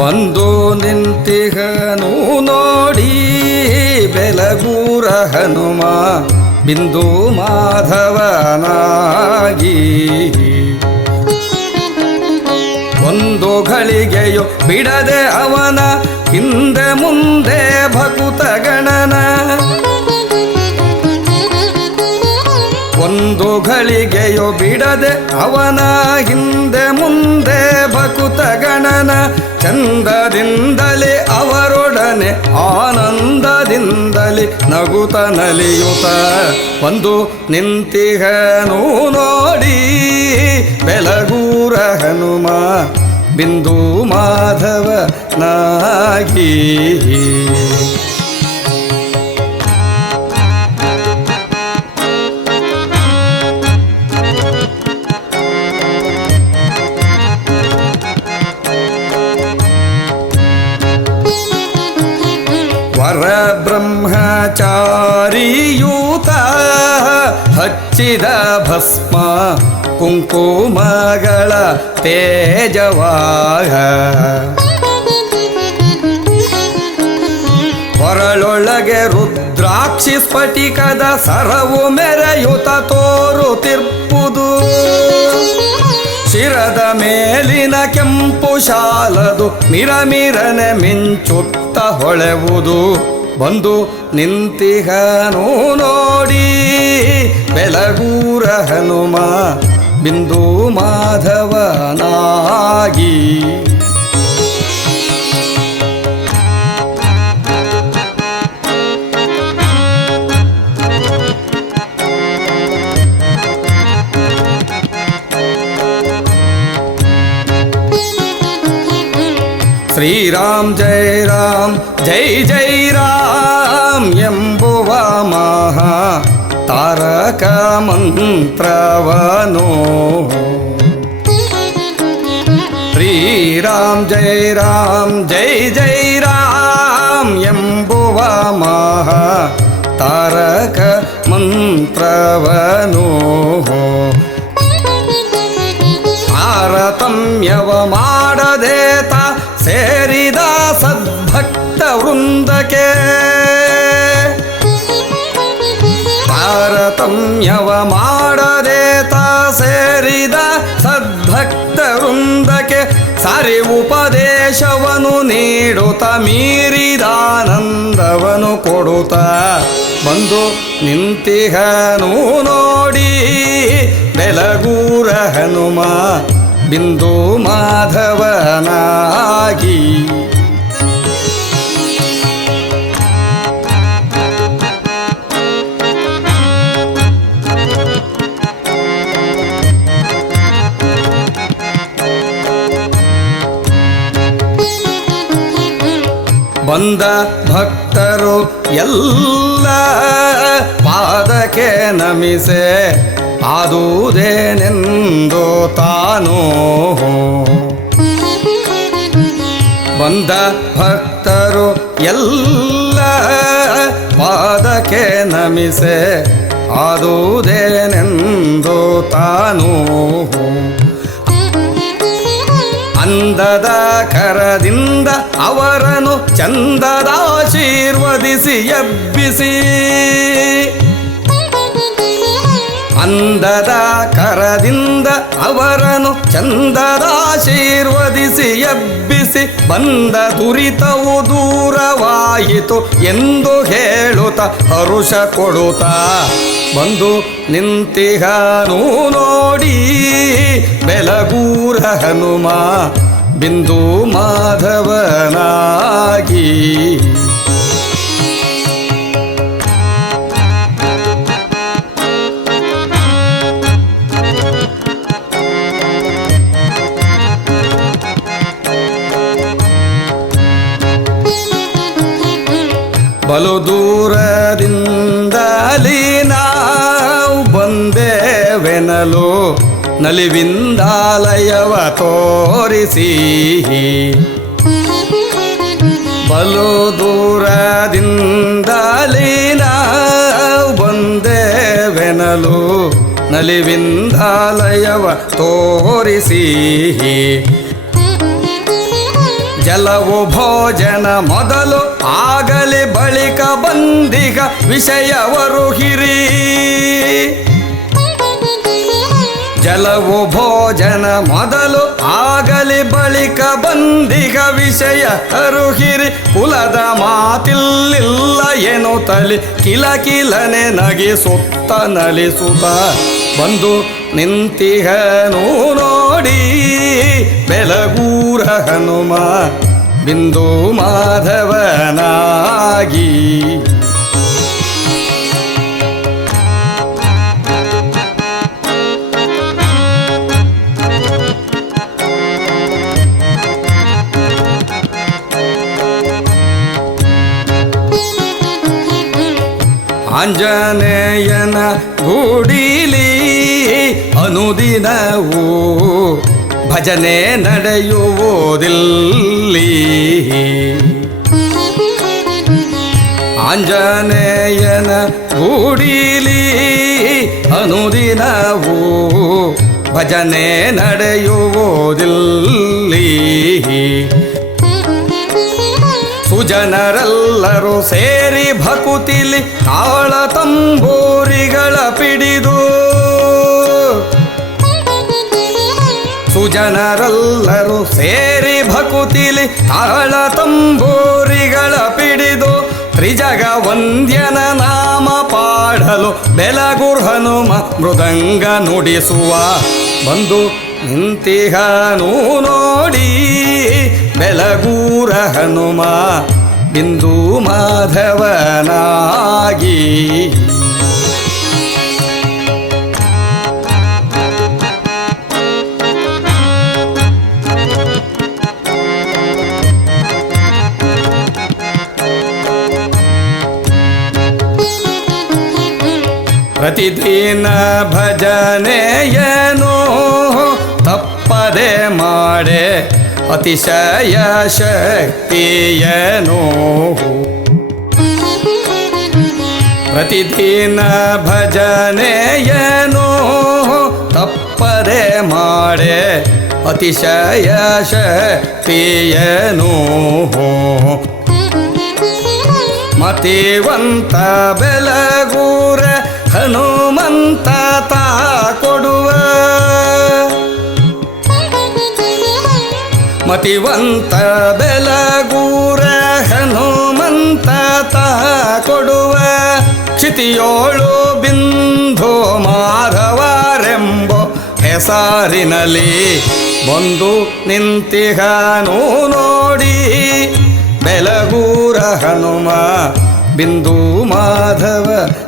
ಬಂದು ನಿಂತಿಹನು ನೋಡಿ ಬೆಲಗೂರ ಹನುಮ ಬಿಂದು ಮಾಧವನಾಗಿ. ಒಂದು ಘಳಿಗೆಯು ಬಿಡದೆ ಅವನ ಹಿಂದೆ ಮುಂದೆ ಭಕುತ ಗಣನ. ಒಂದು ಘಳಿಗೆಯು ಬಿಡದೆ ಅವನ ಹಿಂದೆ ಮುಂದೆ ಭಕುತ ಗಣನ. ಚಂದದಿಂದಲೇ ಅವರೊಡನೆ ಆನಂದದಿಂದಲೇ ನಗುತ ನಲಿಯುತ ಒಂದು ನಿಂತಿಹನು ನೋಡಿ ಬೆಲಗೂರ ಹನುಮ ಬಿಂದು ಮಾಧವನಾಗಿ. ವರಬ್ರಹ್ಮಚಾರಿಯೂತ ಹಚ್ಚಿದ ಭಸ್ಮ ಕುಂಕುಮಗಳ ತೇಜವಾಹ. ಹೊರಳೊಳಗೆ ರುದ್ರಾಕ್ಷಿ ಸ್ಫಟಿಕದ ಸರವು ಮೆರೆಯುತ ತೋರುತ್ತಿರ್ಪುದು. ಶಿರದ ಮೇಲಿನ ಕೆಂಪು ಶಾಲದು ಮಿರಮಿರನೆ ಮಿಂಚುತ್ತ ಹೊಳೆವುದು. ಬಂದು ನಿಂತಿಹನು ನೋಡಿ ಬೆಲಗೂರ ಹನುಮ ಬಿಂದು ಮಾಧವನಾಗಿ. ಶ್ರೀರಾಮ್ ಜೈ ಜೈ ರಾಮ್ ಎಂಬುವ ಮಹಾ ತಾರಕ ಮಂತ್ರವನು. ಶ್ರೀರಾಮ್ ಜೈ ಜೈ ರಾಮ್ ಎಂಬುವ ಮಹಾ ತಾರಕ ಮಂತ್ರವನು. ತಾರತಮ್ಯವ ಮಾಡದೇತ ಸೇರಿದ ಸದ್ಭಕ್ತ ವೃಂದಕ್ಕೆ. ತಾರತಮ್ಯವ ಮಾಡದೇತ ಸೇರಿದ ಸದ್ಭಕ್ತ ವೃಂದಕ್ಕೆ. ಸರಿ ಉಪದೇಶವನು ನೀಡುತ್ತ ಮೀರಿದಾನಂದವನು ಕೊಡುತ್ತ ಬಂದು ನಿಂತಿಹನು ನೋಡಿ ಬೆಲಗೂರ ಹನುಮ ಬಿಂದು ಮಾಧವನಾಗಿ. ಬಂದ ಭಕ್ತರು ಎಲ್ಲ ಪಾದಕ್ಕೆ ನಮಿಸೆ ಆದುದೇನೆಂದು ತಾನು. ಬಂದ ಭಕ್ತರು ಎಲ್ಲ ಪಾದಕ್ಕೆ ನಮಿಸೆ ಆದುದೇನೆಂದು ತಾನು. ಅಂದದ ಕರದಿಂದ ಅವರನ್ನು ಚಂದದಾಶೀರ್ವದಿಸಿ ಎಬ್ಬಿಸಿ. ಅಂದದ ಕರದಿಂದ ಅವರನ್ನು ಚಂದದಾಶೀರ್ವದಿಸಿ ಎಬ್ಬಿಸಿ. ಬಂದ ದುರಿತವು ದೂರವಾಯಿತು ಎಂದು ಹೇಳುತ್ತ ಹರುಷ ಕೊಡುತ್ತ ಬಂದು ನಿಂತಿಹನು ನೋಡಿ ಬೆಲಗೂರ ಹನುಮ ಬಿಂದು ಮಾಧವನಾಗಿ. ಬಲು ದೂರದಿಂದಲೀ ನಾವು ಬಂದೇವೆನಲು ನಲಿವಿಂದಾಲಯವ ತೋರಿಸಿ. ಬಲು ದೂರದಿಂದಲೀ ನಾವು ಬಂದೇವೆನಲು ನಲಿವಿಂದಾಲಯವ ತೋರಿಸಿ. ಜಲವು ಭೋಜನ ಮೊದಲು ಆಗಲಿ ಬಳಿಕ ಬಂದಿಗ ವಿಷಯವರು ಹಿರಿ. ಜಲವು ಭೋಜನ ಮೊದಲು ಆಗಲಿ ಬಳಿಕ ಬಂದಿಗ ವಿಷಯ ಅರುಹಿರಿ. ಕುಲದ ಮಾತಿಲ್ಲಿಲ್ಲ ಎನ್ನುತ್ತಲಿ ಕಿಲ ಕಿಲನೆ ನಗಿಸುತ್ತ ನಲಿಸುತ್ತ ಬಂದು ನಿಂತಿಹನು ನೋಡಿ ಬೆಲಗೂರ ಹನುಮ ಬಿಂದು ಮಾಧವನಾಗಿ. ಆಂಜನೇಯನ ಗುಡಿಲಿ ಅನುದಿನವೂ ಭಜನೆ ನಡೆಯುವುದಿಲ್ಲಿ. ಆಂಜನೇಯನ ಗುಡಿಲಿ ಅನುದಿನವೂ ಭಜನೆ ನಡೆಯುವುದಿಲ್ಲಿ. ಸುಜನರೆಲ್ಲರೂ ಸೇರಿ ಭಕುತಿಲಿ ತಾಳ ತಂಬೂರಿಗಳ ಪಿಡಿದು. ಸುಜನರೆಲ್ಲರೂ ಸೇರಿ ಭಕುತಿಲಿ ತಾಳ ತಂಬೂರಿಗಳ ಪಿಡಿದು ತ್ರಿಜಗ ವಂದ್ಯನ ನಾಮ ಪಾಡಲು ಬೆಲಗೂರ್ ಹನುಮ ಮೃದಂಗ ನುಡಿಸುವ ಬಂದು ನಿಂತಿಹನು ನೋಡಿ ಬೆಲಗೂರ ಹನುಮ ಬಿಂದು ಮಾಧವನಾಗಿ. ಪ್ರತಿದಿನ ಭಜನೆಯನು ತಪ್ಪದೆ ಮಾಡೆ ಅತಿಶಯ ಶಕ್ತಿಯನು. ಪ್ರತಿದಿನ ಭಜನೆಯನು ತಪ್ಪದೆ ಮಾಡೆ ಅತಿಶಯ ಶಕ್ತಿಯನು. ಮತಿವಂತ ಬೆಲಗೂರ ಹನುಮಂತ ತಾ ಕೊಡುವ. ಮತಿವಂತ ಬೆಲಗೂರ ಹನುಮಂತ ತಾ ಕೊಡುವ. ಕ್ಷಿತಿಯೋಳು ಬಿಂದು ಮಾಧವರೆಂಬ ಹೆಸರಿನಲ್ಲಿ ಬಂದು ನಿಂತಿಹನು ನೋಡಿ ಬೆಲಗೂರ ಹನುಮ ಬಿಂದು ಮಾಧವನಾಗಿ.